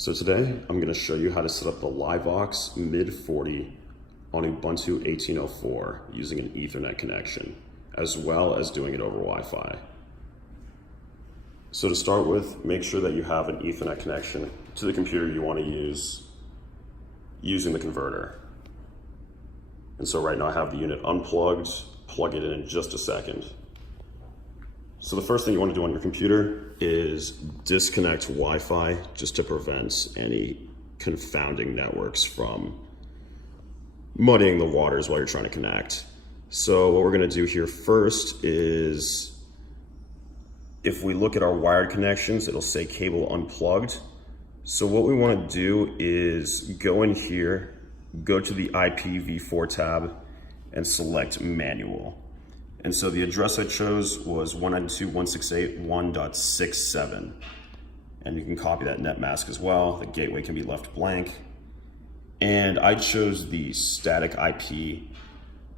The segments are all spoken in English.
So today I'm going to show you how to set up the Livox Mid-40 on Ubuntu 18.04 using an Ethernet connection, as well as doing it over Wi-Fi. So to start with, make sure that you have an Ethernet connection to the computer you want to use using the converter. And so right now I have the unit unplugged, plug it in just a second. So the first thing you want to do on your computer is disconnect Wi-Fi just to prevent any confounding networks from muddying the waters while you're trying to connect. So what we're going to do here first is, if we look at our wired connections, it'll say cable unplugged. So what we want to do is go in here, go to the IPv4 tab and select manual. And so the address I chose was 192.168.1.67. And you can copy that net mask as well. The gateway can be left blank. And I chose the static IP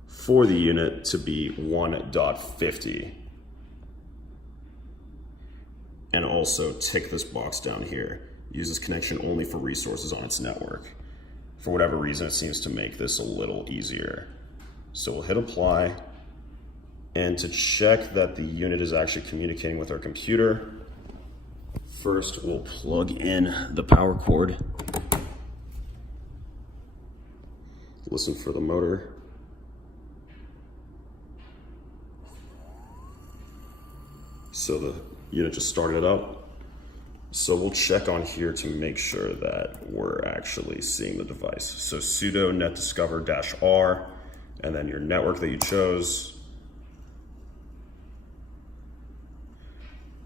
for the unit to be 1.50. And also tick this box down here. Use this connection only for resources on its network. For whatever reason, it seems to make this a little easier. So we'll hit apply. And to check that the unit is actually communicating with our computer, first we'll plug in the power cord. Listen for the motor. So the unit just started it up. So we'll check on here to make sure that we're actually seeing the device. So sudo netdiscover-r, and then your network that you chose.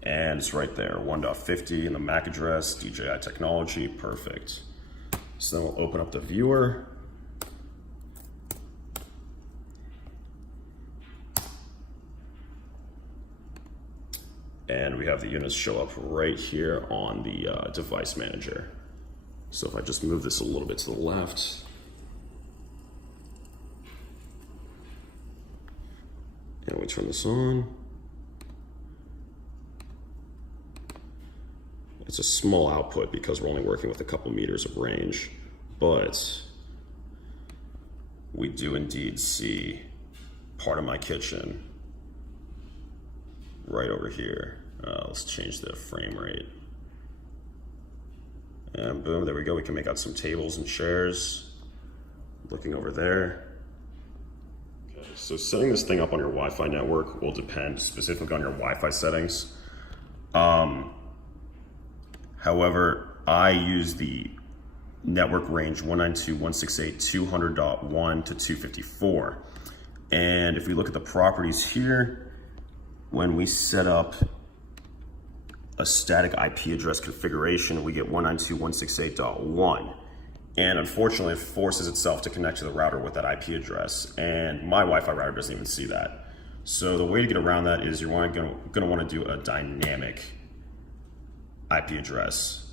And it's right there, 1.50 and the MAC address, DJI technology, perfect. So then we'll open up the viewer. And we have the units show up right here on the device manager. So if I just move this a little bit to the left, and we turn this on, it's a small output because we're only working with a couple meters of range, but we do indeed see part of my kitchen right over here. Let's change the frame rate. And boom, there we go. We can make out some tables and chairs. Looking over there. Okay, so setting this thing up on your Wi-Fi network will depend specifically on your Wi-Fi settings. However, I use the network range 192.168.200.1 to 254. And if we look at the properties here, when we set up a static IP address configuration, we get 192.168.1. And unfortunately, it forces itself to connect to the router with that IP address. And my Wi-Fi router doesn't even see that. So the way to get around that is you're going to want to do a dynamic IP address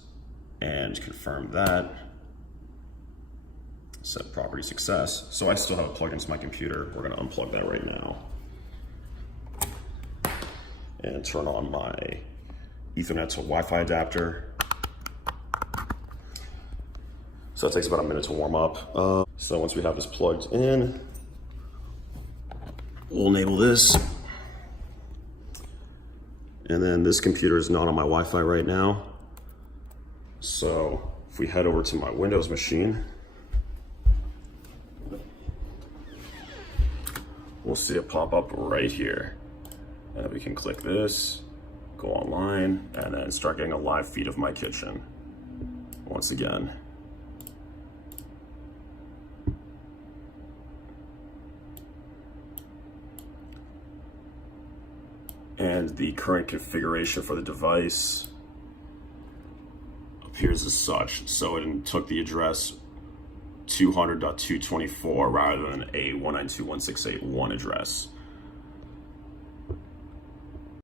and confirm that. Set property success. So I still have it plugged into my computer. We're going to unplug that right now and turn on my Ethernet to Wi-Fi adapter. So it takes about a minute to warm up. So once we have this plugged in, we'll enable this. And then this computer is not on my Wi-Fi right now. So if we head over to my Windows machine, we'll see it pop up right here. And we can click this, go online, and then start getting a live feed of my kitchen. Once again. And the current configuration for the device appears as such. So it took the address 200.224 rather than a 192.168.1 address.